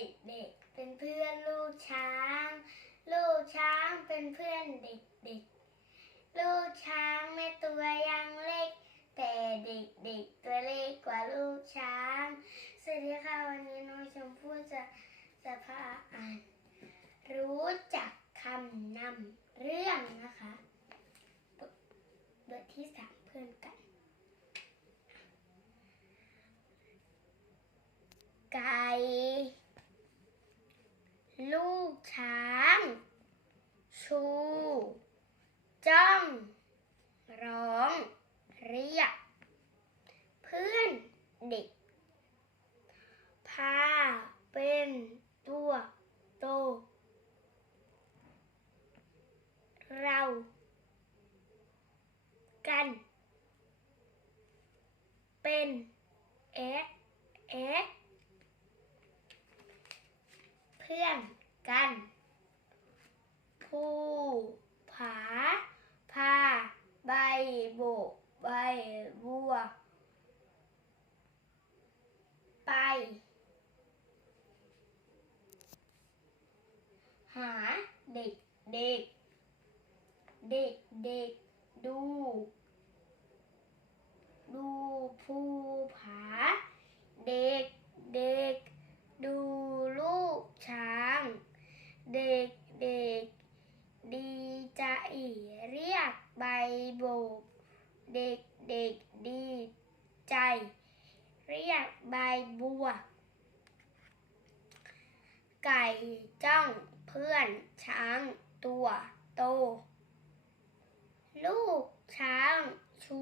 ็กเด็กๆ เป็นเพื่อนลูกช้าง ลูกช้างเป็นเพื่อนเด็กเด็กๆลูกช้างแม่ตัวยังเล็ก แต่เด็กเด็กๆ ตัวเล็กกว่าลูกช้าง สวัสดีค่ะวันนี้น้องชมพู่จะจะพาอ่าน รู้จักคำนำเรื่องนะคะบทที่สามเพื่อนกัน ไก่ ลูกช้าง ชู จ้อง ร้อง เรียก เพื่อนเด็ก พาเป็นตัวโต เรา กัน เป็นเอ็กเอ็กเพื่อน กันผู้ผาพาใบโบกใบบัว ไป หาเด็กเด็กเด็กเด็กดูภูผา เด็กเด็ก ดูลูกช้าง เด็กเด็กดีใจเรียกใบโบก เด็กเด็กดีใจ เรียกใบบัว ไก่จ้องเพื่อนช้างตัวโต ลูกช้างชู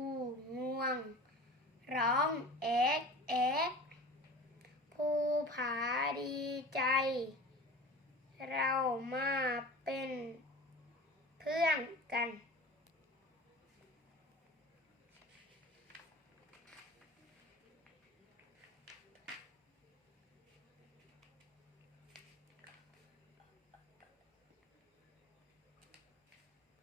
งวง ร้องเอ็กเอ็กภูผาดีใจ เรามา